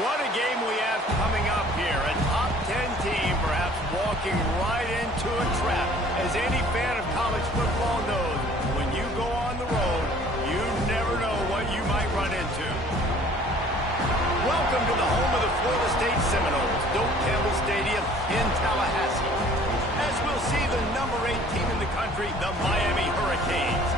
What a game we have coming up here. A top 10 team perhaps walking right into a trap. As any fan of college football knows, when you go on the road, you never know what you might run into. Welcome to the home of the Florida State Seminoles, Doak Campbell Stadium in Tallahassee. As we'll see the number 8 team in the country, the Miami Hurricanes,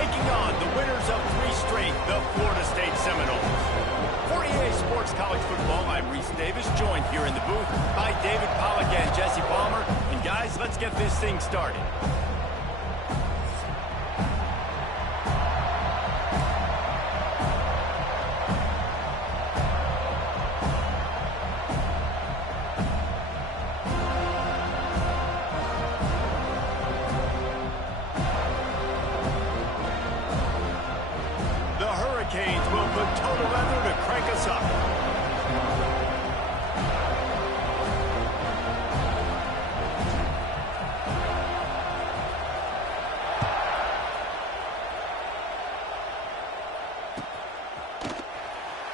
taking on the winners of 3 straight, the Florida State Seminoles. For EA Sports College Football, I'm Reese Davis, joined here in the booth by David Pollack and Jesse Palmer. And guys, let's get this thing started. The Hurricanes will put total weather to crank us up.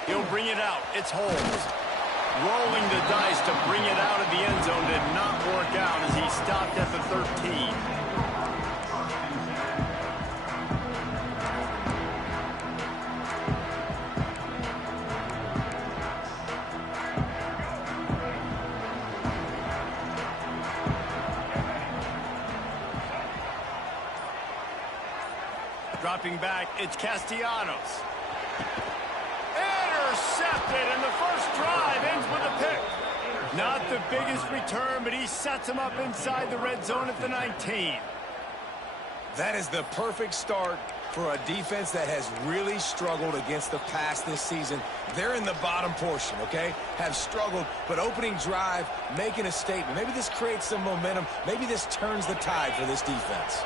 He'll bring it out. It's Holmes. Rolling the dice to bring it out of the end zone did not work out as he stopped at the 13. Dropping back, it's Castellanos. Intercepted, and the first drive ends with a pick. Not the biggest return, but he sets him up inside the red zone at the 19. That is the perfect start for a defense that has really struggled against the pass this season. They're in the bottom portion, okay? Have struggled, but opening drive, making a statement. Maybe this creates some momentum. Maybe this turns the tide for this defense.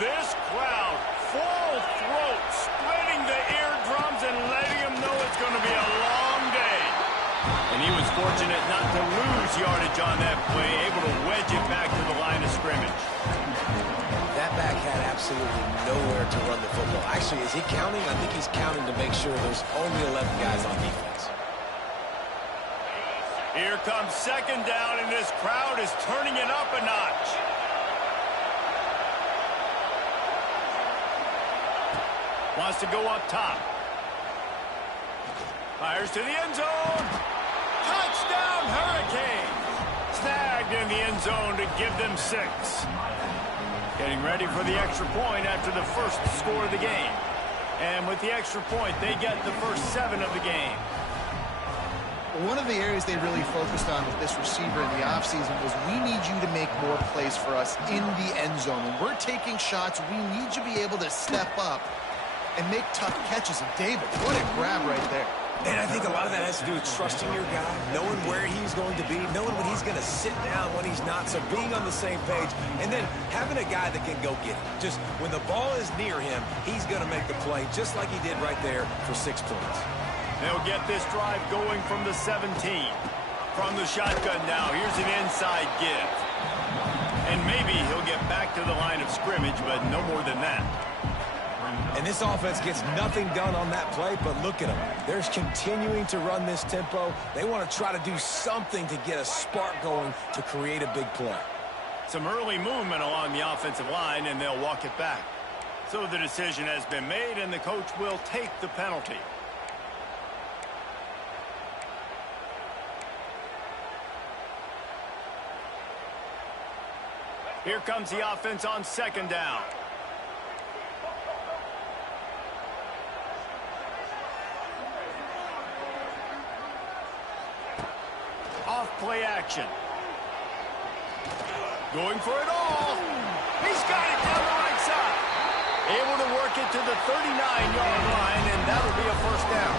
This crowd, full throat, splitting the eardrums and letting them know it's going to be a long day. And he was fortunate not to lose yardage on that play, able to wedge it back to the line of scrimmage. That back had absolutely nowhere to run the football. Actually, is he counting? I think he's counting to make sure there's only 11 guys on defense. Here comes second down, and this crowd is turning it up a notch. Wants to go up top. Fires to the end zone. Touchdown, Hurricanes. Snagged in the end zone to give them 6. Getting ready for the extra point after the first score of the game. And with the extra point, they get the first 7 of the game. One of the areas they really focused on with this receiver in the offseason was we need you to make more plays for us in the end zone. When we're taking shots, we need you to be able to step up and make tough catches. And David, what a grab right there. And I think a lot of that has to do with trusting your guy, knowing where he's going to be, knowing when he's going to sit down, when he's not, so being on the same page, and then having a guy that can go get it. Just when the ball is near him, he's going to make the play, just like he did right there for 6 points. They'll get this drive going from the 17. From the shotgun now, here's an inside give. And maybe he'll get back to the line of scrimmage, but no more than that. And this offense gets nothing done on that play, but look at them. They're continuing to run this tempo. They want to try to do something to get a spark going to create a big play. Some early movement along the offensive line, and they'll walk it back. So the decision has been made, and the coach will take the penalty. Here comes the offense on second down. Off play action. Going for it all. He's got it down the right side. Able to work it to the 39-yard line, and that'll be a first down.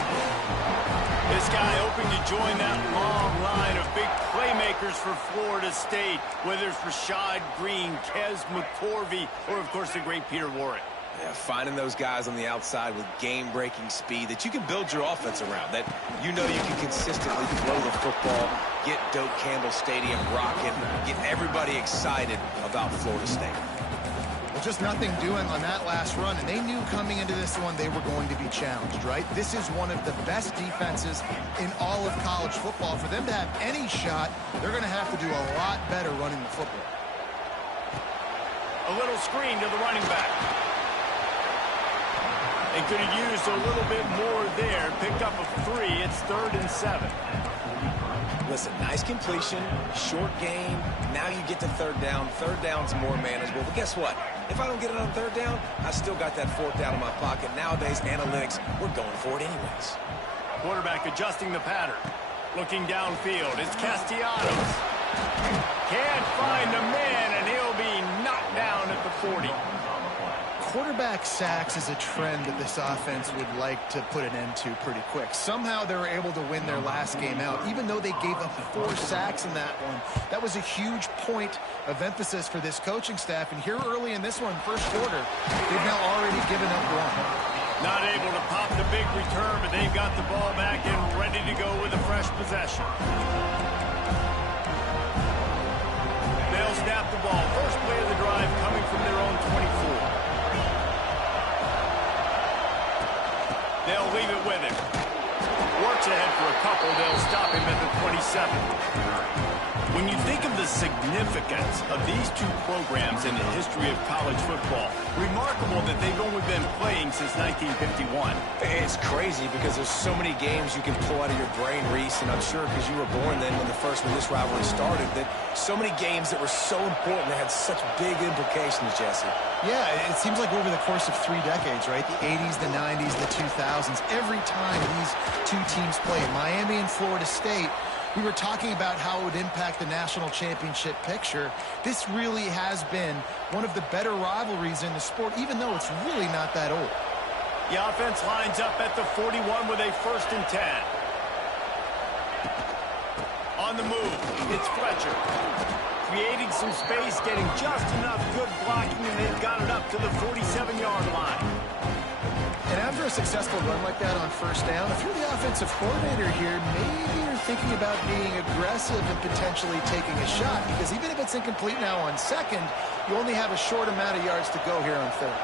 This guy hoping to join that long line of big playmakers for Florida State, whether it's Rashad Green, Kez McCorvey, or, of course, the great Peter Warrick. Yeah, finding those guys on the outside with game-breaking speed that you can build your offense around, that you know you can consistently throw the football, get Doak Campbell Stadium rocking, get everybody excited about Florida State. Well, just nothing doing on that last run, and they knew coming into this one they were going to be challenged, right? This is one of the best defenses in all of college football. For them to have any shot, they're going to have to do a lot better running the football. A little screen to the running back. They could have used a little bit more there. Picked up a 3. It's 3rd and 7. Listen, nice completion, short game. Now you get to 3rd down. 3rd down's more manageable. But guess what? If I don't get it on 3rd down, I still got that 4th down in my pocket. Nowadays, analytics, we're going for it anyways. Quarterback adjusting the pattern. Looking downfield. It's Castellanos. Can't find the man, and he'll be knocked down at the 40. Quarterback sacks is a trend that this offense would like to put an end to pretty quick. Somehow they were able to win their last game out, even though they gave up 4 sacks in that one. That was a huge point of emphasis for this coaching staff. And here early in this one, first quarter, they've now already given up 1. Not able to pop the big return, but they've got the ball back and ready to go with a fresh possession. They'll snap the ball. First play of the drive coming from their own 24. They'll leave it with him. Works ahead for a couple. They'll stop him at the 27. When you think of the significance of these two programs in the history of college football, remarkable that they've only been playing since 1951. It's crazy because there's so many games you can pull out of your brain, Reese, and I'm sure because you were born then when this rivalry started, that so many games that were so important that had such big implications, Jesse. Yeah, it seems like over the course of 3 decades, right? The 80s, the 90s, the 2000s, every time these two teams played, Miami and Florida State, we were talking about how it would impact the national championship picture. This really has been one of the better rivalries in the sport, even though it's really not that old. The offense lines up at the 41 with a 1st and 10. On the move, it's Fletcher. Creating some space, getting just enough good blocking, and they've got it up to the 47-yard line. And after a successful run like that on 1st down, if you're the offensive coordinator here, maybe you're thinking about being aggressive and potentially taking a shot, because even if it's incomplete now on 2nd, you only have a short amount of yards to go here on 3rd.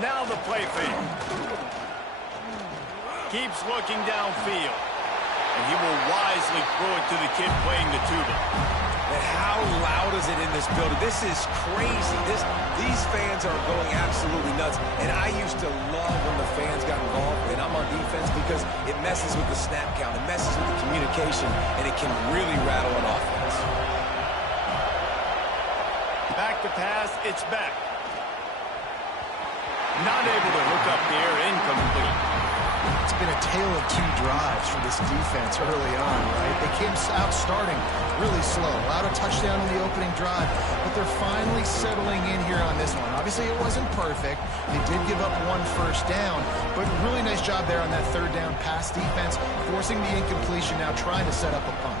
Now the play fake. Keeps looking downfield. And he will wisely throw it to the kid playing the tuba. And how loud is it in this building? This is crazy. These fans are going absolutely nuts. And I used to love when the fans got involved, and I'm on defense, because it messes with the snap count. It messes with the communication, and it can really rattle an offense. Back to pass. It's back. Not able to hook up there. Incomplete. It's been a tale of 2 drives for this defense early on, right? They came out starting really slow, allowed a touchdown in the opening drive, but they're finally settling in here on this one. Obviously, it wasn't perfect. They did give up 1 first down, but really nice job there on that 3rd down pass defense, forcing the incompletion, now trying to set up a punt.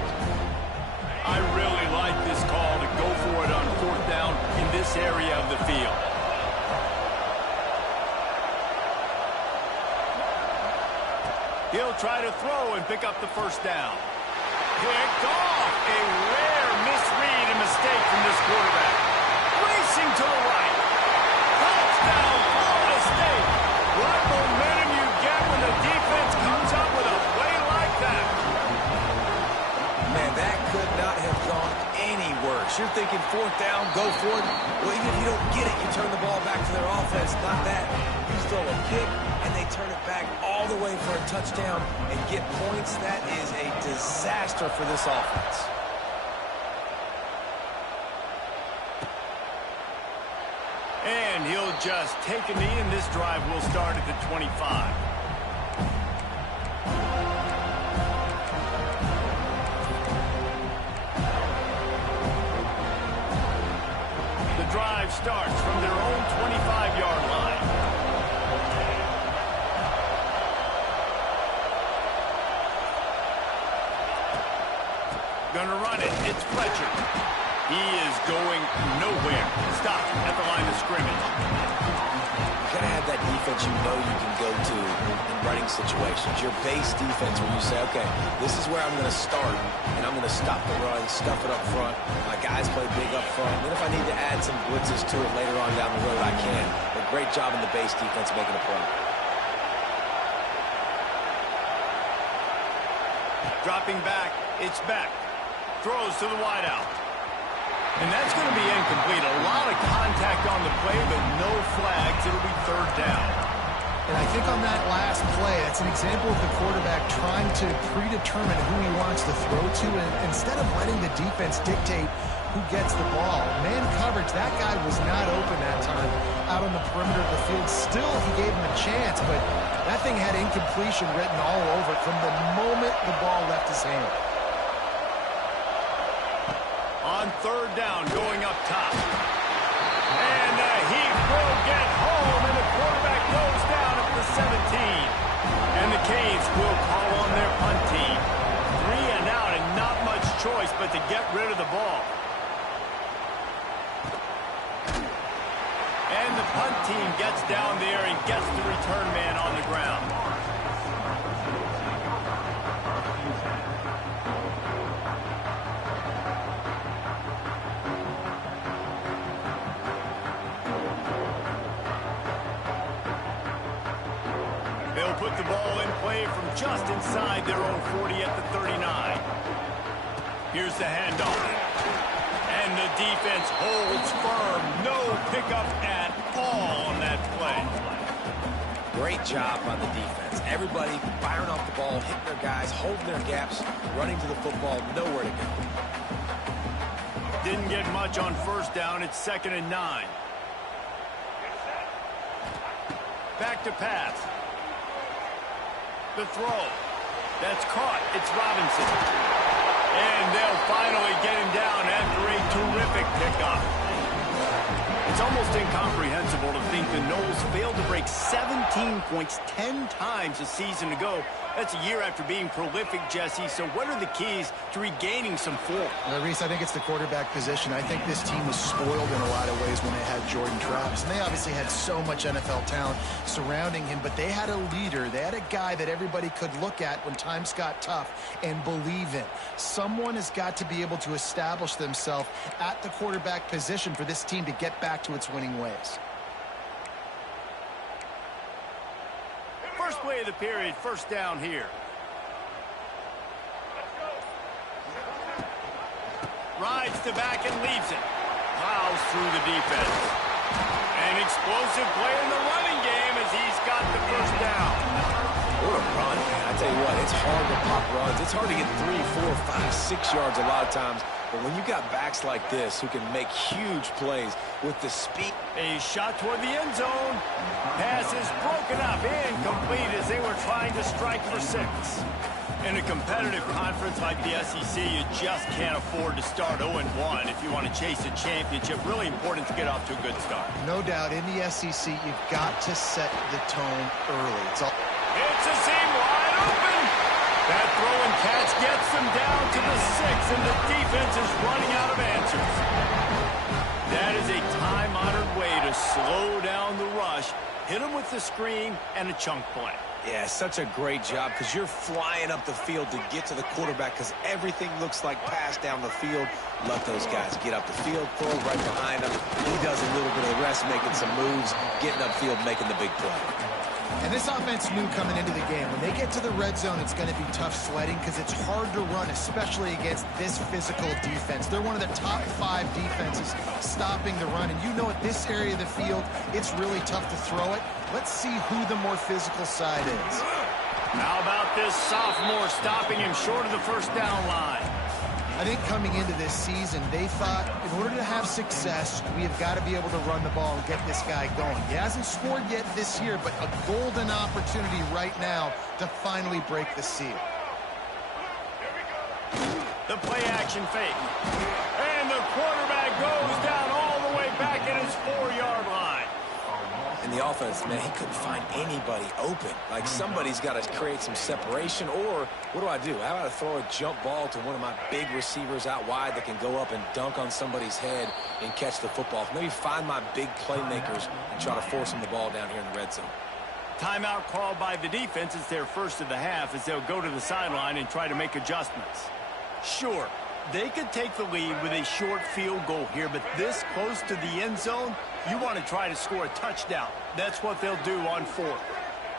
I really like this call to go for it on 4th down in this area of the field. He'll try to throw and pick up the 1st down. Picked off. A rare misread and mistake from this quarterback. Racing to the right. Touchdown, Florida State. What momentum you get when the defense comes up with a play like that. Man, that could not have gone any worse. You're thinking 4th down, go for it. Well, even if you don't get it, you turn the ball back to their offense. Not that. You throw a pick, and they turn it back all the way for a touchdown and get points. That is a disaster for this offense. And he'll just take a knee, and this drive will start at the 25. The drive starts from their own 25-yard line. Gonna run it. It's Fletcher. He is going nowhere. Stopped at the line of scrimmage. You got to have that defense you know you can go to in running situations. Your base defense where you say, okay, this is where I'm going to start, and I'm going to stop the run, stuff it up front. My guys play big up front. And then if I need to add some blitzes to it later on down the road, I can. But great job in the base defense making a play. Dropping back, it's Beck. Throws to the wideout. And that's going to be incomplete. A lot of contact on the play, but no flags. It'll be third down. And I think on that last play, that's an example of the quarterback trying to predetermine who he wants to throw to. And instead of letting the defense dictate who gets the ball, man coverage, that guy was not open that time out on the perimeter of the field. Still, he gave him a chance, but that thing had incompletion written all over it from the moment the ball left his hand. On third down, going up top. And he will get home, and the quarterback goes down at the 17. And the Canes will call on their punt team. 3 and out, and not much choice but to get rid of the ball. And the punt team gets down there and gets the return man on the ground. They'll put the ball in play from just inside their own 40 at the 39. Here's the handoff. And the defense holds firm. No pickup at all on that play. Great job on the defense. Everybody firing off the ball, hitting their guys, holding their gaps, running to the football, nowhere to go. Didn't get much on first down. It's 2nd and 9. Back to pass. The throw. That's caught. It's Robinson. And they'll finally get him down after a terrific pickup. It's almost incomprehensible to think the Noles failed to break 17 points 10 times a season ago. That's a year after being prolific, Jesse. So what are the keys to regaining some form? Reese, I think it's the quarterback position. I think this team was spoiled in a lot of ways when they had Jordan Travis. And they obviously had so much NFL talent surrounding him, but they had a leader. They had a guy that everybody could look at when times got tough and believe in. Someone has got to be able to establish themselves at the quarterback position for this team to get back to its winning ways. First play of the period, first down here. Rides to back and leaves it. Plows through the defense. An explosive play in the running game as he's got the first down. What a run, man. I tell you what, it's hard to pop runs. It's hard to get 3, 4, 5, 6 yards a lot of times. But when you got backs like this who can make huge plays with the speed. A shot toward the end zone. Pass is broken up, incomplete as they were trying to strike for 6. In a competitive conference like the SEC, you just can't afford to start 0-1 if you want to chase a championship. Really important to get off to a good start. No doubt, in the SEC, you've got to set the tone early. It's a seam wide open. That throw and catch gets them down to the 6, and the defense is running out of answers. That is a time-honored way to slow down the rush, hit them with the screen, and a chunk play. Yeah, such a great job because you're flying up the field to get to the quarterback because everything looks like pass down the field. Let those guys get up the field, throw right behind him. He does a little bit of the rest, making some moves, getting upfield, making the big play. And this offense knew coming into the game, when they get to the red zone, it's going to be tough sledding because it's hard to run, especially against this physical defense. They're one of the top 5 defenses stopping the run. And you know at this area of the field, it's really tough to throw it. Let's see who the more physical side is. How about this sophomore stopping him short of the first down line? I think coming into this season, they thought in order to have success, we have got to be able to run the ball and get this guy going. He hasn't scored yet this year, but a golden opportunity right now to finally break the seal. The play action fake. And the quarterback goes down all the way back at his 4-yard line. And the offense, man, he couldn't find anybody open. Like, somebody's got to create some separation, or what do I do? How about I throw a jump ball to one of my big receivers out wide that can go up and dunk on somebody's head and catch the football? Maybe find my big playmakers and try to force them the ball down here in the red zone. Timeout called by the defense. It's their first of the half as they'll go to the sideline and try to make adjustments. Sure, they could take the lead with a short field goal here, but this close to the end zone, you want to try to score a touchdown. That's what they'll do on fourth.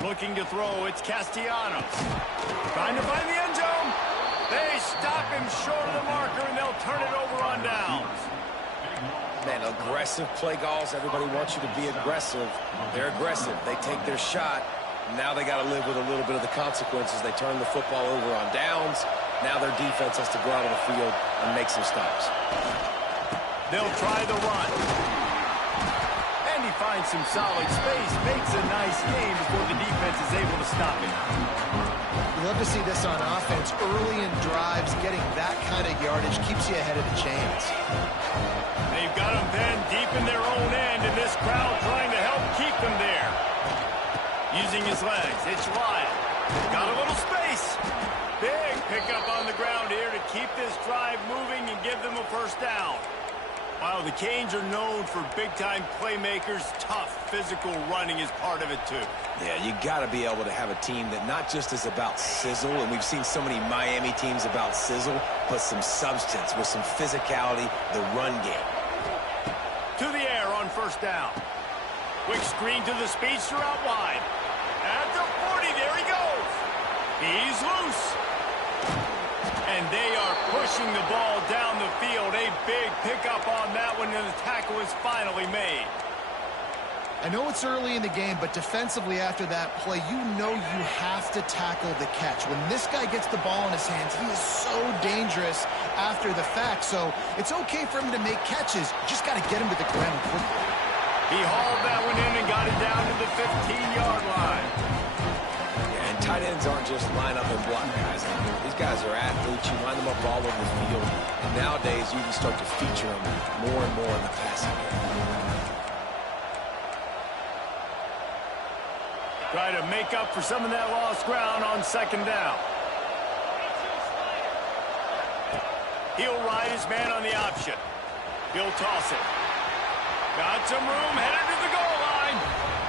Looking to throw, it's Castellanos. Trying to find the end zone. They stop him short of the marker, and they'll turn it over on downs. Man, aggressive play calls. Everybody wants you to be aggressive. They're aggressive. They take their shot. Now they got to live with a little bit of the consequences. They turn the football over on downs. Now their defense has to go out on the field and make some stops. They'll try the run. And he finds some solid space, makes a nice game before the defense is able to stop him. We love to see this on offense. Early in drives, getting that kind of yardage keeps you ahead of the chains. They've got him pinned deep in their own end, and this crowd trying to help keep them there. Using his legs, it's Lyle. Got a little space. Big pickup on the ground here to keep this drive moving and give them a first down. While the Canes are known for big-time playmakers, tough physical running is part of it too. Yeah, you got to be able to have a team that not just is about sizzle, and we've seen so many Miami teams about sizzle, but some substance with some physicality, the run game. To the air on first down. Quick screen to the speedster out wide. At the 40, there he goes. He's loose. And they are pushing the ball down the field. A big pickup on that one, and the tackle is finally made. I know it's early in the game, but defensively after that play, you know you have to tackle the catch. When this guy gets the ball in his hands, he is so dangerous after the fact. So it's okay for him to make catches. You just got to get him to the ground quickly. He hauled that one in and got it down to the 15-yard line. Yeah, and tight ends aren't just line up and block guys. These guys are athletes. You line them up all over the field. And nowadays, you can start to feature them more and more in the passing game. Try to make up for some of that lost ground on second down. He'll ride his man on the option. He'll toss it. Got some room, headed to the goal line.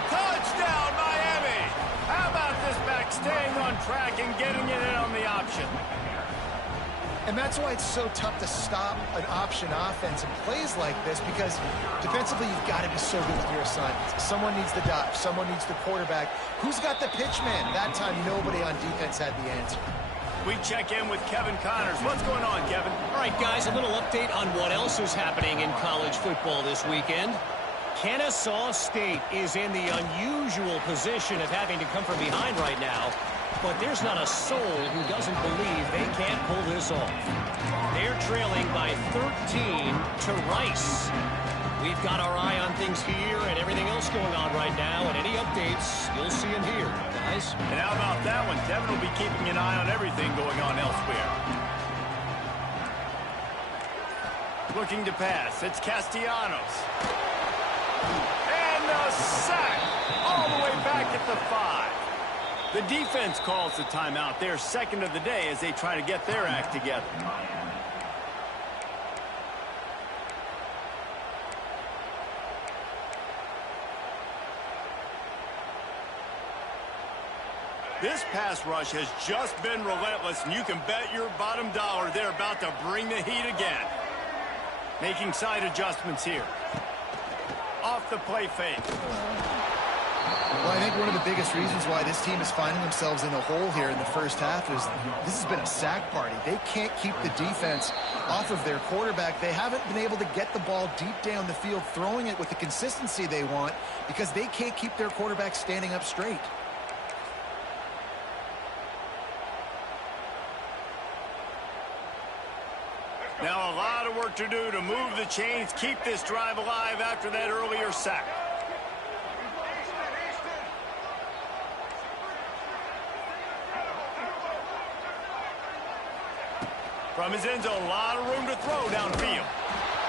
Touchdown, Miami! How about this back staying on track and getting it in on the option? And that's why it's so tough to stop an option offense in plays like this, because defensively you've got to be so good with your assignments. Someone needs the dive. Someone needs the quarterback. Who's got the pitch man? That time nobody on defense had the answer. We check in with Kevin Connors. What's going on, Kevin? All right, guys, a little update on what else is happening in college football this weekend. Kennesaw State is in the unusual position of having to come from behind right now, but there's not a soul who doesn't believe they can't pull this off. They're trailing by 13 to Rice. We've got our eye on things here and everything else going on right now, and any updates, you'll see them here, guys. And how about that one? Kevin will be keeping an eye on everything going on elsewhere. Looking to pass. It's Castellanos. And a sack all the way back at the 5. The defense calls the timeout. Their second of the day as they try to get their act together. This pass rush has just been relentless, and you can bet your bottom dollar they're about to bring the heat again. Making side adjustments here. Off the play fake. Well, I think one of the biggest reasons why this team is finding themselves in a hole here in the first half is this has been a sack party. They can't keep the defense off of their quarterback. They haven't been able to get the ball deep down the field, throwing it with the consistency they want, because they can't keep their quarterback standing up straight. Now a lot of work to do to move the chains, keep this drive alive after that earlier sack. From his end zone, a lot of room to throw downfield.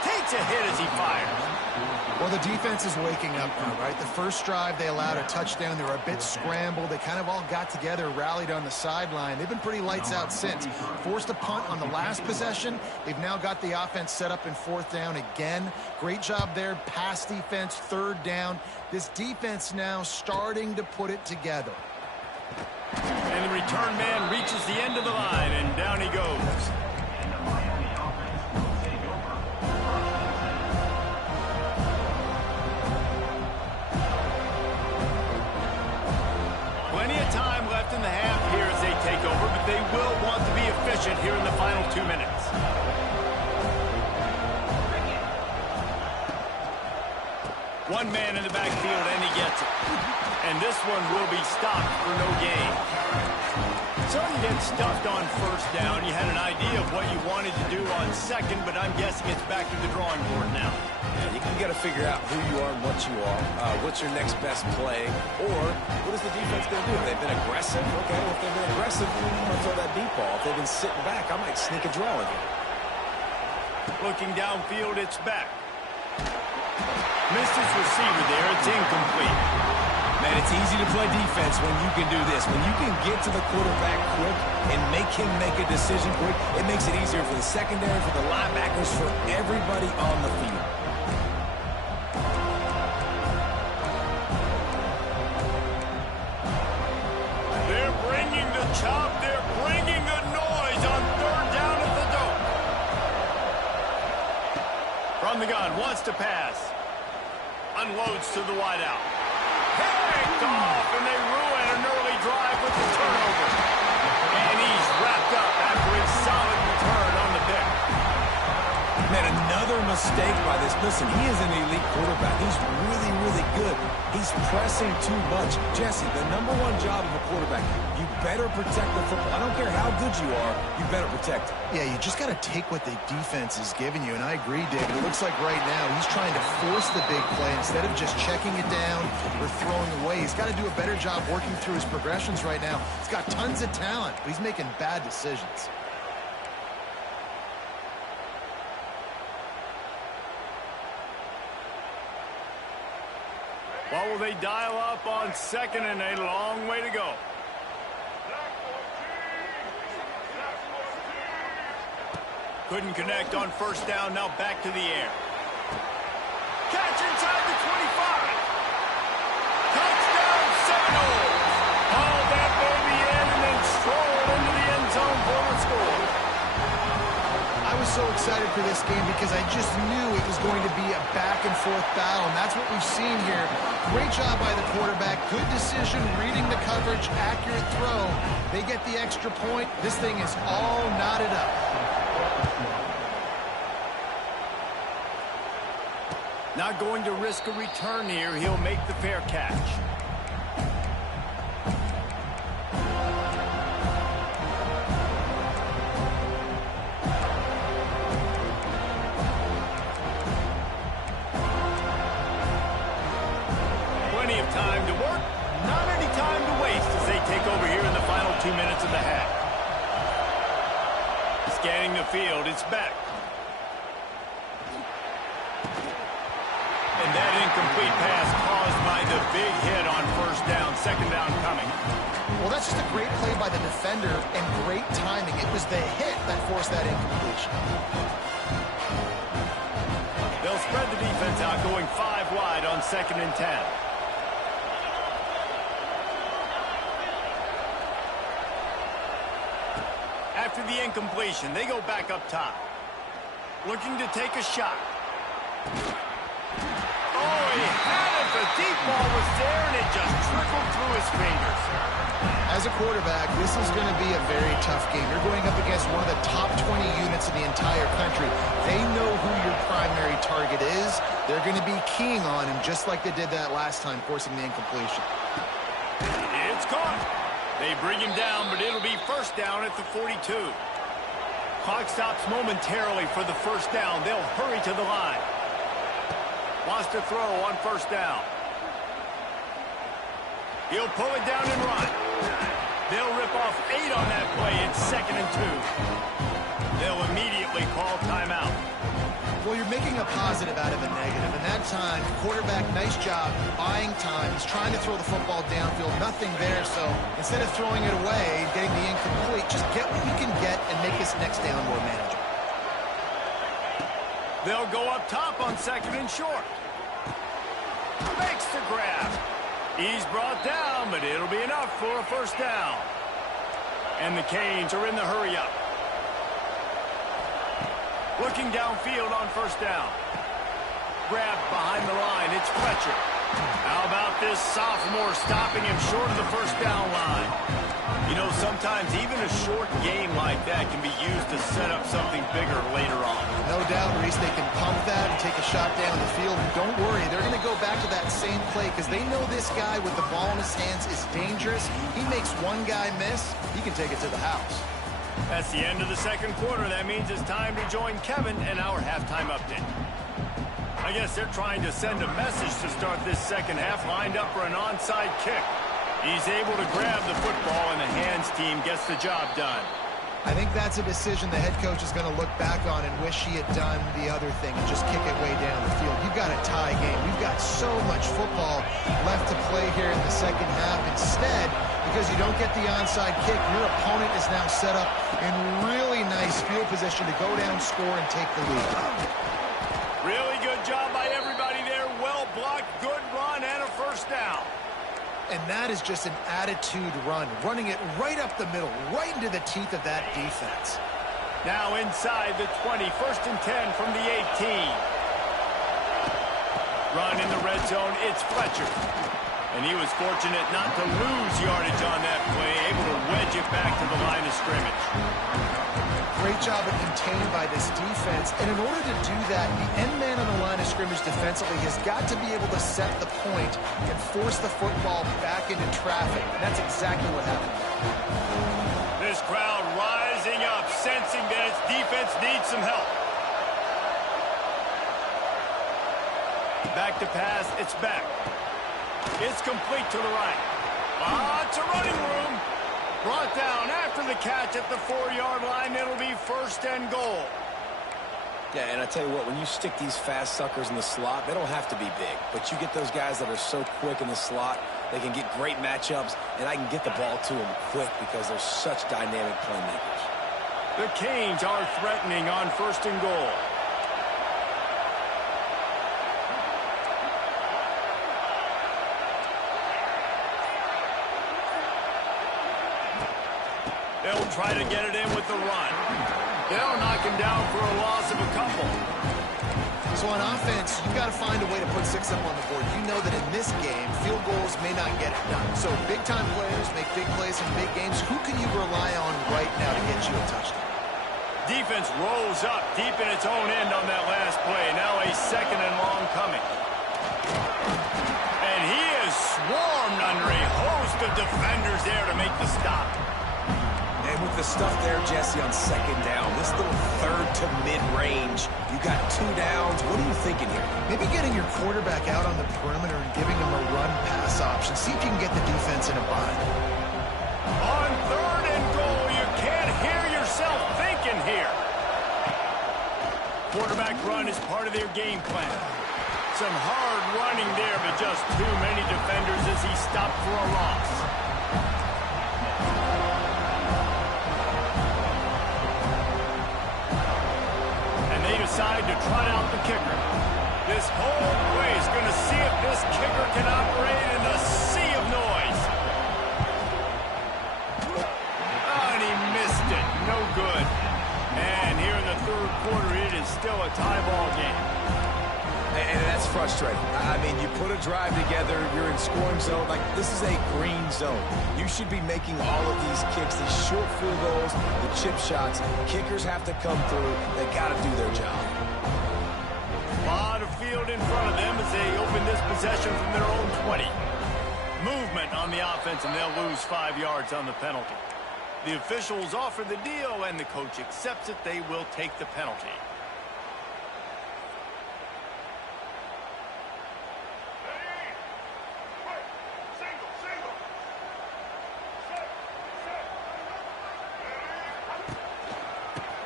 Takes a hit as he fires. Well, the defense is waking up now, right? The first drive, they allowed a touchdown. They were a bit scrambled. They kind of all got together, rallied on the sideline. They've been pretty lights out since. Forced a punt on the last possession. They've now got the offense set up in 4th down again. Great job there. Pass defense, 3rd down. This defense now starting to put it together. And the return man reaches the end of the line, and down he goes. Plenty of time left in the half here as they take over, but they will want to be efficient here in the final 2 minutes. One man in the backfield, and he gets it. And this one will be stopped for no gain. So you get stuffed on 1st down. You had an idea of what you wanted to do on 2nd, but I'm guessing it's back to the drawing board now. Yeah, you got to figure out who you are and what you are. What's your next best play? Or what is the defense going to do? If they've been aggressive, okay, well, if they've been aggressive, I'm going to throw that deep ball. If they've been sitting back, I might sneak a draw in here. Looking downfield, it's back. Missed his receiver there. It's incomplete. Man, it's easy to play defense when you can do this. When you can get to the quarterback quick and make him make a decision quick, it makes it easier for the secondary, for the linebackers, for everybody on the field. They're bringing the chop. They're bringing the noise on 3rd down at the dope. From the gun, wants to pass. Unloads to the wideout. Picked off, and they ruin an early drive with the turnover. And he's wrapped up after a solid return on the pick. Man, another mistake by this. Listen, he is an elite quarterback. He's really, really good. He's pressing too much. Jesse, the #1 job of a quarterback, you better protect the football. I don't care how good you are, you better protect it. Yeah, you just got to take what the defense is giving you, and I agree, David. It looks like right now he's trying to force the big play instead of just checking it down or throwing away. He's got to do a better job working through his progressions right now. He's got tons of talent, but he's making bad decisions. What will they dial up on 2nd, and a long way to go? Couldn't connect on 1st down, now back to the air. Catch inside the 25. Touchdown Seminoles. Haul that baby in and then stroll into the end zone for the score. I was so excited for this game because I just knew it was going to be a back-and-forth battle, and that's what we've seen here. Great job by the quarterback. Good decision, reading the coverage, accurate throw. They get the extra point. This thing is all knotted up. Not going to risk a return here. He'll make the fair catch. Plenty of time to work. Not any time to waste as they take over here in the final 2 minutes of the half. Scanning the field, it's back. And that incomplete pass caused by the big hit on 1st down, 2nd down coming. Well, that's just a great play by the defender and great timing. It was the hit that forced that incompletion. They'll spread the defense out, going 5 wide on 2nd and 10. After the incompletion, they go back up top. Looking to take a shot. Oh, he had it. The deep ball was there, and it just trickled through his fingers. As a quarterback, this is going to be a very tough game. You're going up against one of the top 20 units in the entire country. They know who your primary target is. They're going to be keying on him just like they did that last time, forcing the incompletion. It's caught. They bring him down, but it'll be 1st down at the 42. Clock stops momentarily for the 1st down. They'll hurry to the line. Wants to throw on 1st down. He'll pull it down and run. They'll rip off 8 on that play. It's 2nd and 2. They'll immediately call timeout. Well, you're making a positive out of a negative. And that time, quarterback, nice job, buying time. He's trying to throw the football downfield. Nothing there. So instead of throwing it away, getting the incomplete, just get what you can get and make this next down more manageable. They'll go up top on 2nd and short. Makes the grab. He's brought down, but it'll be enough for a first down. And the Canes are in the hurry-up. Looking downfield on first down. Grab behind the line. It's Fletcher. How about this sophomore stopping him short of the first down line? You know, sometimes even a short game like that can be used to set up something bigger later on. No doubt, Reese, they can pump that and take a shot down the field. And don't worry, they're going to go back to that same play because they know this guy with the ball in his hands is dangerous. He makes one guy miss, he can take it to the house. That's the end of the second quarter. That means it's time to join Kevin and our halftime update. I guess they're trying to send a message to start this second half, lined up for an onside kick. He's able to grab the football, and the hands team gets the job done. I think that's a decision the head coach is going to look back on and wish he had done the other thing and just kick it way down the field. You've got a tie game. We've got so much football left to play here in the second half. Instead, because you don't get the onside kick, your opponent is now set up in really nice field position to go down, score, and take the lead. Really good job by everybody there. Well blocked, good run, and a first down. And that is just an attitude run, running it right up the middle, right into the teeth of that defense. Now inside the 20, 1st and 10 from the 18. Run in the red zone, it's Fletcher. And he was fortunate not to lose yardage on that play, able to wedge it back to the line of scrimmage. Great job of contained by this defense. And in order to do that, the end man on the line of scrimmage defensively has got to be able to set the point and force the football back into traffic. And that's exactly what happened. This crowd rising up, sensing that its defense needs some help. Back to pass, it's back. It's complete to the right. It's a running room. Brought down after the catch at the 4-yard line. It'll be 1st and goal. Yeah, and I tell you what, when you stick these fast suckers in the slot, they don't have to be big. But you get those guys that are so quick in the slot, they can get great matchups, and I can get the ball to them quick because they're such dynamic playmakers. The Canes are threatening on 1st and goal. They'll try to get it in with the run. They'll knock him down for a loss of a couple. So on offense, you've got to find a way to put 6 up on the board. You know that in this game, field goals may not get it done. So big-time players make big plays in big games. Who can you rely on right now to get you a touchdown? Defense rolls up deep in its own end on that last play. Now a 2nd and long coming. And he is swarmed under a host of defenders there to make the stop. And with the stuff there, Jesse, on 2nd down, this little 3rd to mid-range, you got 2 downs. What are you thinking here? Maybe getting your quarterback out on the perimeter and giving him a run-pass option. See if you can get the defense in a bind. On 3rd and goal, you can't hear yourself thinking here. Quarterback run is part of their game plan. Some hard running there, but just too many defenders as he stopped for a loss. Decide to trot out the kicker. This whole play is going to see if this kicker can operate in the sea of noise. And he missed it. No good. And here in the 3rd quarter, it is still a tie ball game. And that's frustrating. I mean, you put a drive together, you're in scoring zone. Like, this is a green zone. You should be making all of these kicks, these short field goals, the chip shots. Kickers have to come through. They got to do their job. A lot of field in front of them as they open this possession from their own 20. Movement on the offense, and they'll lose 5 yards on the penalty. The officials offer the deal, and the coach accepts it. They will take the penalty.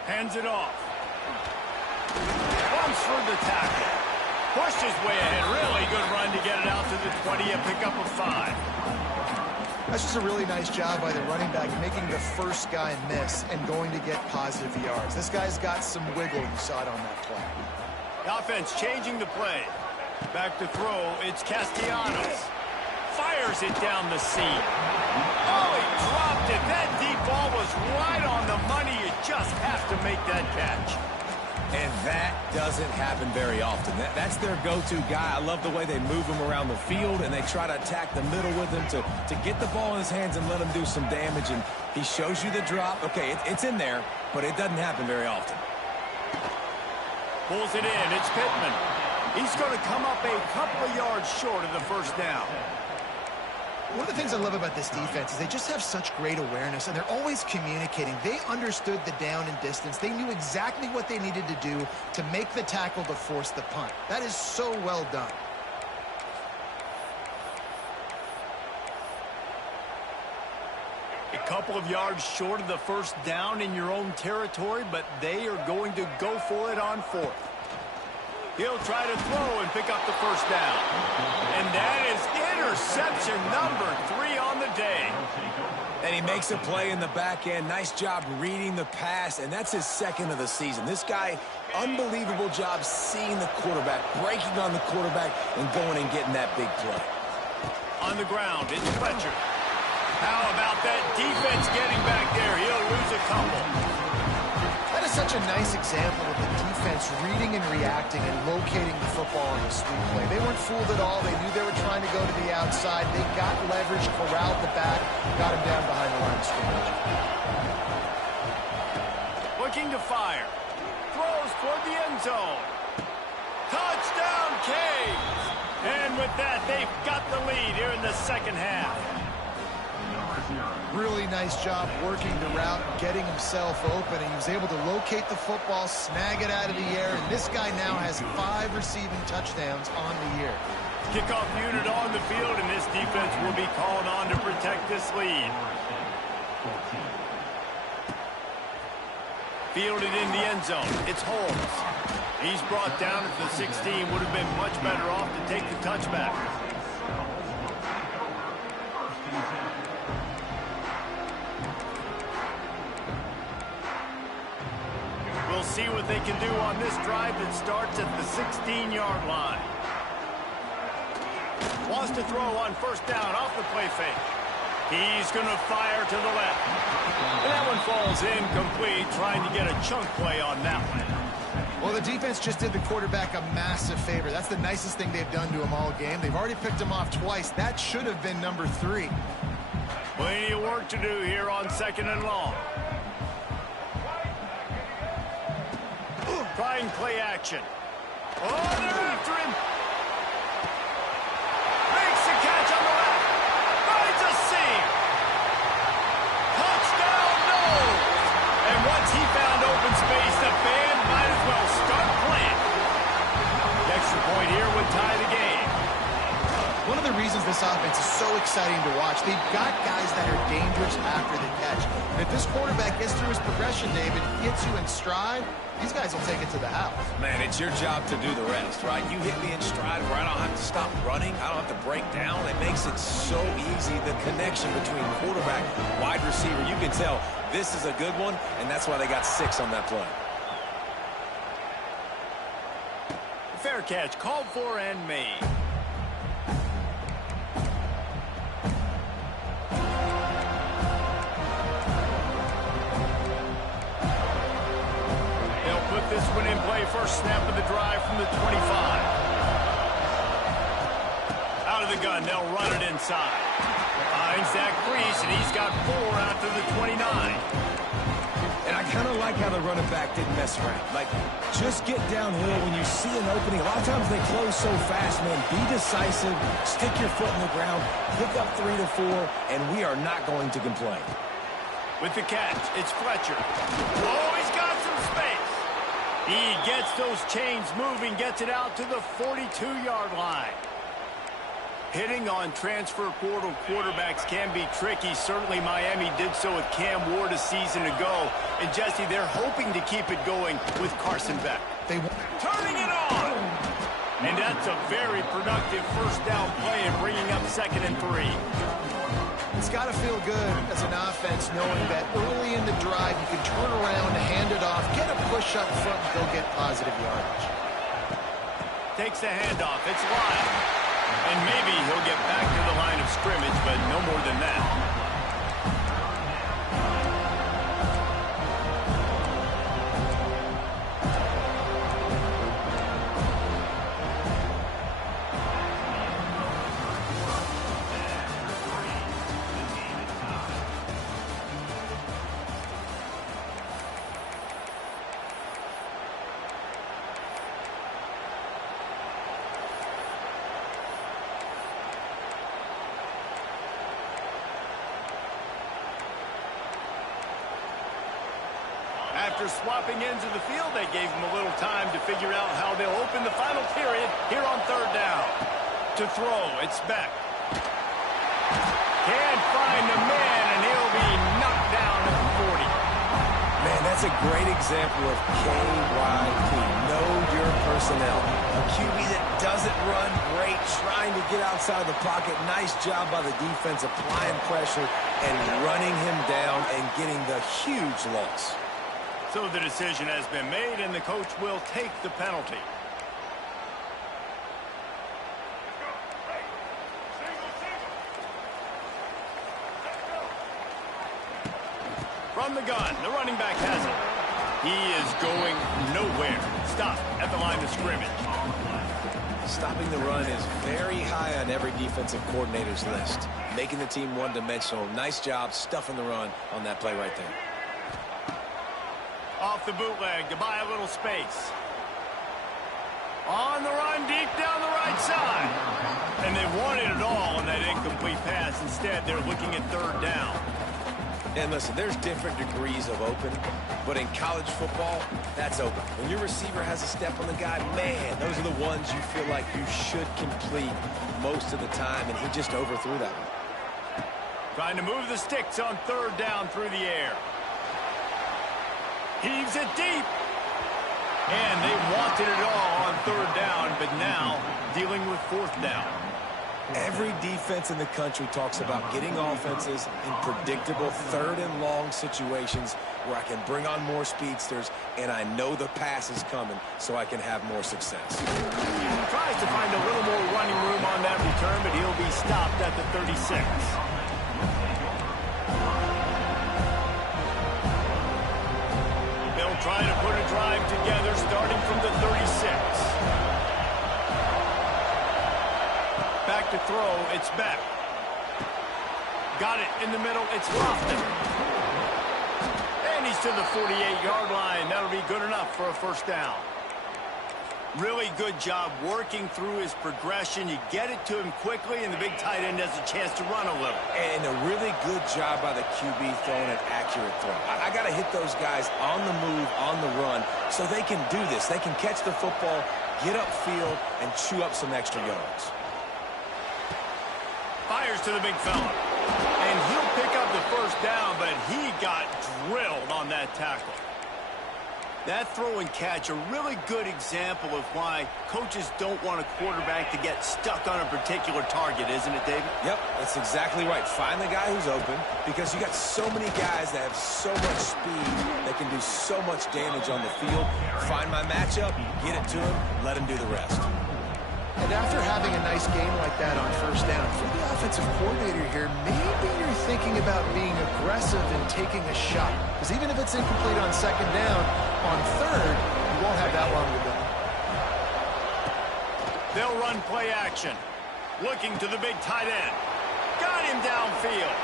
Hands it off. From for the tackle. Pushed his way ahead. Really good run to get it out to the 20 and pick up a 5. That's just a really nice job by the running back, making the first guy miss and going to get positive yards. This guy's got some wiggle. You saw it on that play. The offense changing the play. Back to throw. It's Castellanos. Fires it down the seam. Oh, he dropped it. That deep ball was right on the money. You just have to make that catch. And that doesn't happen very often. That's their go-to guy. I love the way they move him around the field, and they try to attack the middle with him to get the ball in his hands and let him do some damage. And he shows you the drop. Okay, it's in there, but it doesn't happen very often. Pulls it in. It's Pittman. He's going to come up a couple of yards short of the first down. One of the things I love about this defense is they just have such great awareness, and they're always communicating. They understood the down and distance. They knew exactly what they needed to do to make the tackle to force the punt. That is so well done. A couple of yards short of the first down in your own territory, but they are going to go for it on 4th. He'll try to throw and pick up the first down. And that is interception number 3 on the day. And he makes a play in the back end. Nice job reading the pass, and that's his 2nd of the season. This guy, unbelievable job seeing the quarterback, breaking on the quarterback, and going and getting that big play. On the ground, it's Fletcher. How about that defense getting back there? He'll lose a couple. That is such a nice example of the defense reading and reacting and locating the football on the sweep play. They weren't fooled at all. They knew they were trying to go to the outside. They got leverage, corralled the back, got him down behind the line of scrimmage. Looking to fire. Throws toward the end zone. Touchdown, Canes! And with that, they've got the lead here in the second half. Really nice job working the route, getting himself open, and he was able to locate the football, snag it out of the air, and this guy now has 5 receiving touchdowns on the year. Kickoff unit on the field, and this defense will be called on to protect this lead. Fielded in the end zone. It's Holmes. He's brought down at the 16. Would have been much better off to take the touchback. We'll see what they can do on this drive that starts at the 16-yard line. Wants to throw on first down off the play fake. He's going to fire to the left. And that one falls incomplete, trying to get a chunk play on that one. Well, the defense just did the quarterback a massive favor. That's the nicest thing they've done to him all game. They've already picked him off twice. That should have been number 3. Plenty of work to do here on 2nd and long. Trying play action. Oh, they're after him. Makes the catch on the left. Finds a seam. Touchdown, no. And once he found open space, the band might as well start playing. The extra point here would tie the game. One of the reasons this offense is so exciting to watch, they've got guys that are dangerous after the catch. And if this quarterback gets through his progression, David, gets you in stride, these guys will take it to the house. Man, it's your job to do the rest, right? You hit me in stride where I don't have to stop running. I don't have to break down. It makes it so easy, the connection between quarterback, wide receiver. You can tell this is a good one, and that's why they got 6 on that play. Fair catch, called for and made. This one in play, first snap of the drive from the 25. Out of the gun, they'll run it inside. Finds that crease, and he's got 4 after the 29. And I kind of like how the running back didn't mess around. Like, just get downhill when you see an opening. A lot of times they close so fast, man. Be decisive, stick your foot in the ground, pick up 3 to 4, and we are not going to complain. With the catch, it's Fletcher. Oh, he's got some space. He gets those chains moving, gets it out to the 42-yard line. Hitting on transfer portal quarterbacks can be tricky. Certainly Miami did so with Cam Ward a season ago. And Jesse, they're hoping to keep it going with Carson Beck. Turning it on! And that's a very productive first down play and bringing up 2nd and 3. It's got to feel good as an offense knowing that early in the drive you can turn around, hand it off, get a push up front, and go get positive yardage. Takes the handoff. It's Lyle. And maybe he'll get back to the line of scrimmage, but no more than that. After swapping ends of the field, they gave him a little time to figure out how they'll open the final period here on 3rd down. To throw, it's Beck. Can't find the man, and he'll be knocked down at the 40. Man, that's a great example of KYP. Know your personnel. A QB that doesn't run great, trying to get outside the pocket. Nice job by the defense applying pressure and running him down and getting the huge loss. So the decision has been made, and the coach will take the penalty. From the gun, the running back has it. He is going nowhere. Stop at the line of scrimmage. Stopping the run is very high on every defensive coordinator's list. Making the team one-dimensional. Nice job stuffing the run on that play right there. Off the bootleg to buy a little space. On the run deep down the right side. And they wanted it all on that incomplete pass. Instead, they're looking at 3rd down. And listen, there's different degrees of open, but in college football, that's open. When your receiver has a step on the guy, man, those are the ones you feel like you should complete most of the time, and he just overthrew that one. Trying to move the sticks on 3rd down through the air. Heaves it deep. And they wanted it all on 3rd down, but now dealing with 4th down. Every defense in the country talks about getting offenses in predictable 3rd and long situations where I can bring on more speedsters and I know the pass is coming so I can have more success. Tries to find a little more running room on that return, but he'll be stopped at the 36. They'll try to put a drive together starting from the 36. Back to throw, it's Beck. Got it in the middle, it's Lofton. And he's to the 48-yard line. That'll be good enough for a 1st down. Really good job working through his progression. You get it to him quickly, and the big tight end has a chance to run a little. And a really good job by the QB throwing an accurate throw. I got to hit those guys on the move, on the run, so they can do this. They can catch the football, get upfield, and chew up some extra yards. Fires to the big fella. And he'll pick up the 1st down, but he got drilled on that tackle. That throw and catch, a really good example of why coaches don't want a quarterback to get stuck on a particular target, isn't it, David? Yep, that's exactly right. Find the guy who's open because you got so many guys that have so much speed that can do so much damage on the field. Find my matchup, get it to him, let him do the rest. And after having a nice game like that on 1st down, for the offensive coordinator here, maybe you're thinking about being aggressive and taking a shot. Because even if it's incomplete on 2nd down, on 3rd, you won't have that long to go. They'll run play action. Looking to the big tight end. Got him downfield.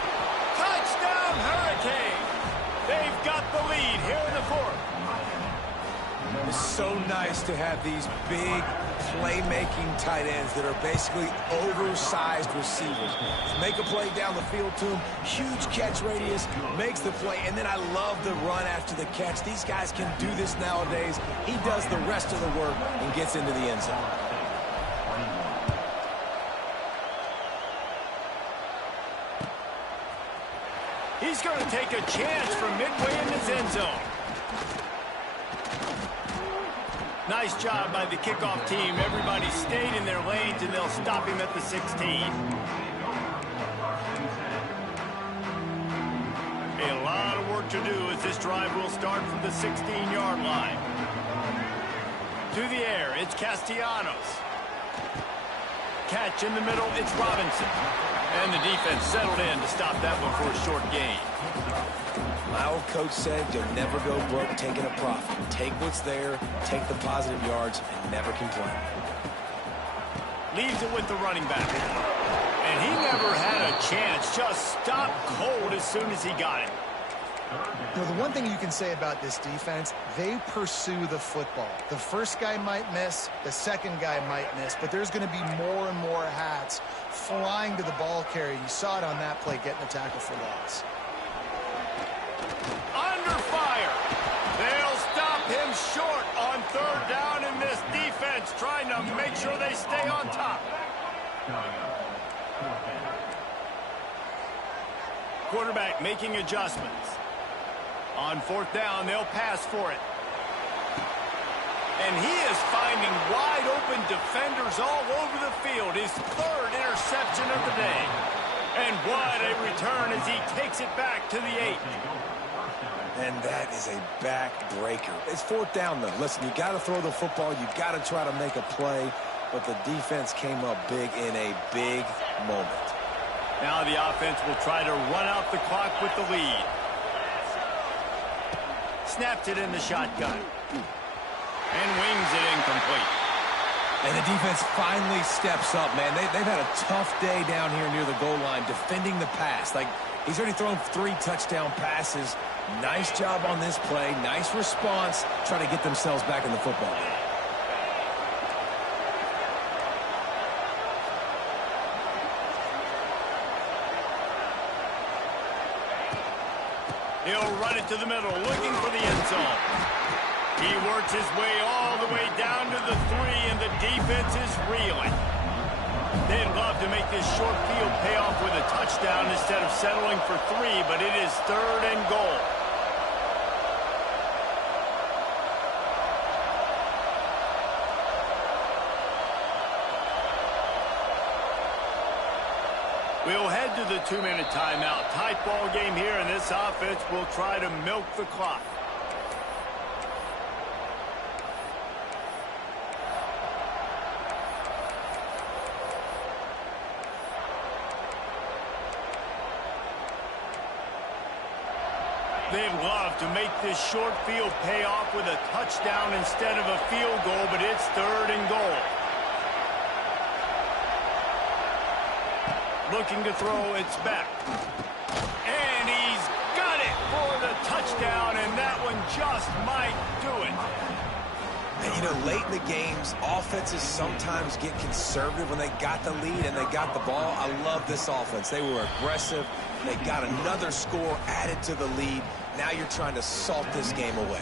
Touchdown, Hurricane! They've got the lead here in the 4th. It's so nice to have these big playmaking tight ends that are basically oversized receivers. Make a play down the field to him, huge catch radius, makes the play, and then I love the run after the catch. These guys can do this nowadays. He does the rest of the work and gets into the end zone. He's going to take a chance from midway in his end zone. Nice job by the kickoff team. Everybody stayed in their lanes, and they'll stop him at the 16. A lot of work to do as this drive will start from the 16-yard line. To the air, it's Castellanos. Catch in the middle, it's Robinson. And the defense settled in to stop that one for a short gain. My old coach said you'll never go broke taking a profit. Take what's there, take the positive yards, and never complain. Leaves it with the running back. And he never had a chance. Just stopped cold as soon as he got it. You know, the one thing you can say about this defense, they pursue the football. The first guy might miss, the second guy might miss, but there's going to be more and more hats flying to the ball carrier. You saw it on that play, getting the tackle for loss. Under fire. They'll stop him short on third down in this defense, trying to make sure they stay on top. Quarterback making adjustments. On fourth down, they'll pass for it. And he is finding wide open defenders all over the field. His third interception of the day. And what a return as he takes it back to the 8. And that is a backbreaker. It's fourth down, though. Listen, you got to throw the football. You got to try to make a play. But the defense came up big in a big moment. Now the offense will try to run out the clock with the lead. Snaps it in the shotgun. And wings it incomplete. And the defense finally steps up, man. They've had a tough day down here near the goal line defending the pass. Like, he's already thrown 3 touchdown passes. Nice job on this play. Nice response. Trying to get themselves back in the football game. He'll run it to the middle, looking for the end zone. He works his way all the way down to the 3, and the defense is reeling. They'd love to make this short field pay off with a touchdown instead of settling for 3, but it is third and goal. We'll head to the 2-minute timeout. Tight ball game here, and this offense will try to milk the clock. They'd love to make this short field pay off with a touchdown instead of a field goal, but it's third and goal. Looking to throw, it's back. And he's got it for the touchdown, and that one just might do it. And, you know, late in the games, offenses sometimes get conservative when they got the lead and they got the ball. I love this offense. They were aggressive. They got another score added to the lead. Now you're trying to salt this game away.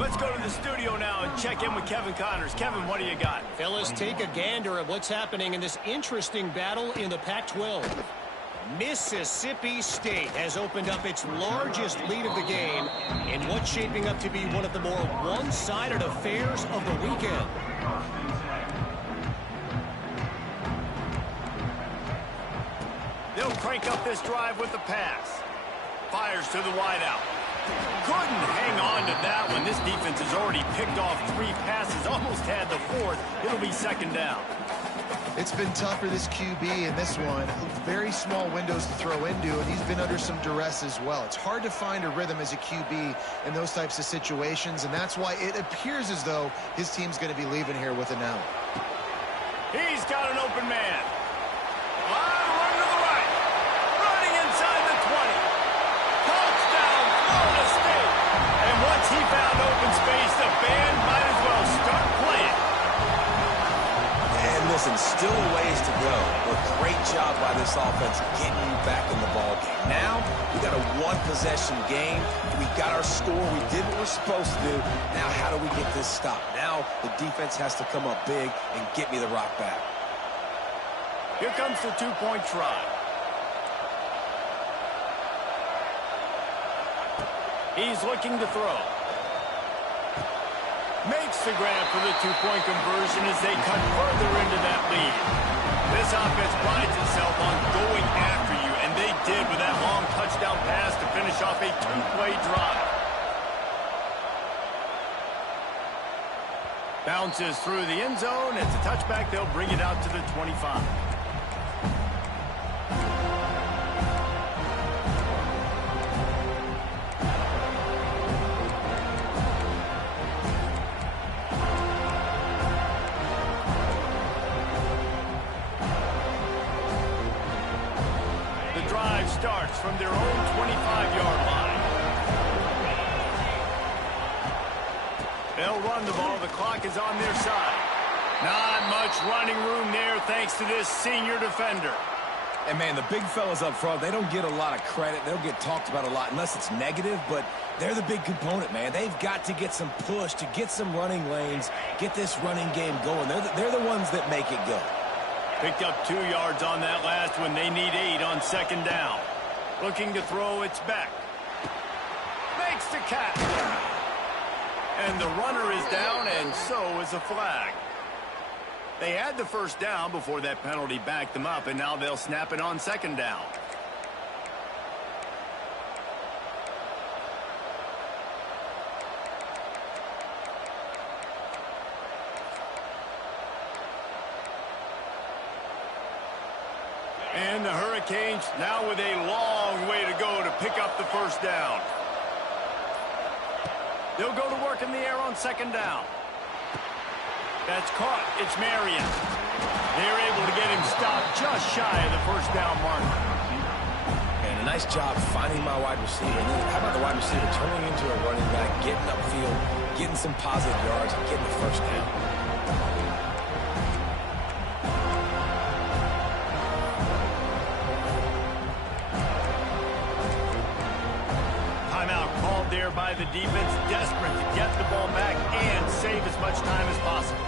Let's go to the studio now and check in with Kevin Connors. Kevin, what do you got? Fellas, take a gander at what's happening in this interesting battle in the Pac-12. Mississippi State has opened up its largest lead of the game in what's shaping up to be one of the more one-sided affairs of the weekend. They'll crank up this drive with the pass. Fires to the wideout. Couldn't hang on to that one. This defense has already picked off 3 passes, almost had the 4th. It'll be second down. It's been tough for this QB in this one. Very small windows to throw into, and he's been under some duress as well. It's hard to find a rhythm as a QB in those types of situations, and that's why it appears as though his team's going to be leaving here with an L. He's got an open man. Run to the right. Running inside the 20. Touchdown, Florida State. And once he found open space, the band might as well start playing. And listen, still a ways to go. But great job by this offense getting you back in the ball game. Now, we got a one-possession game. We got our score. We did what we're supposed to do. Now, how do we get this stopped? Now, the defense has to come up big and get me the rock back. Here comes the 2-point try. He's looking to throw. Makes the grab for the two-point conversion as they cut further into that lead. This offense prides itself on going after you, and they did with that long touchdown pass to finish off a two-play drive. Bounces through the end zone. It's a touchback. They'll bring it out to the 25. The drive starts from their own 25-yard line. They'll run the ball. The clock is on their side. Not much running room there thanks to this senior defender. And, man, the big fellas up front, they don't get a lot of credit. They'll get talked about a lot unless it's negative, but they're the big component, man. They've got to get some push to get some running lanes, get this running game going. They're the ones that make it go. Picked up 2 yards on that last one. They need 8 on second down. Looking to throw, it's back. Makes the catch. And the runner is down, and so is a flag. They had the first down before that penalty backed them up, and now they'll snap it on second down. And the Hurricanes now with a long way to go to pick up the first down. They'll go to work in the air on second down. That's caught. It's Marion. They're able to get him stopped just shy of the first down marker. And a nice job finding my wide receiver. And then how about the wide receiver turning into a running back, getting upfield, getting some positive yards, and getting the first down. There by the defense, desperate to get the ball back and save as much time as possible.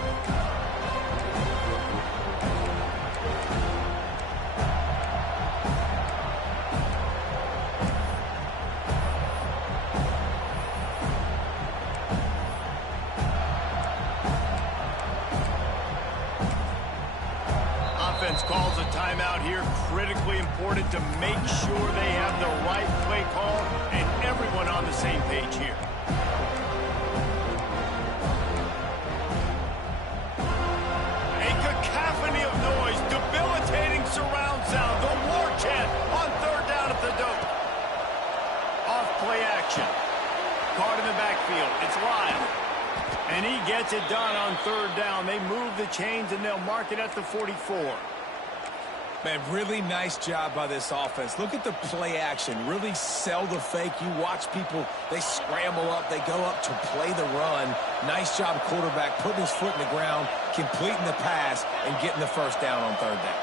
Offense calls a timeout here. Critically important to make sure they have the right play call and everyone on the same page here. A cacophony of noise, debilitating surround sound, the war chant on third down at the dope. Off play action. Caught in the backfield. It's Lyle. And he gets it done on third down. They move the chains and they'll mark it at the 44. Man, really nice job by this offense. Look at the play action. Really sell the fake. You watch people, they scramble up, they go up to play the run. Nice job, quarterback, putting his foot in the ground, completing the pass, and getting the first down on third down.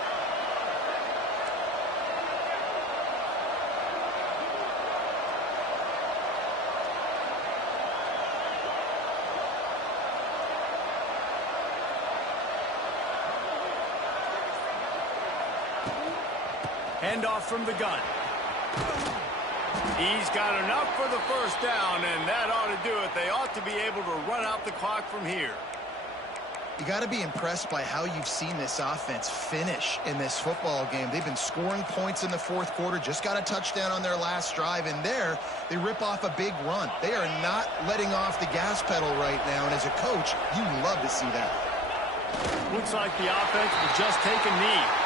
Handoff from the gun. He's got enough for the first down, and that ought to do it. They ought to be able to run out the clock from here. You got to be impressed by how you've seen this offense finish in this football game. They've been scoring points in the fourth quarter, just got a touchdown on their last drive, and there they rip off a big run. They are not letting off the gas pedal right now, and as a coach, you love to see that. Looks like the offense will just take a knee.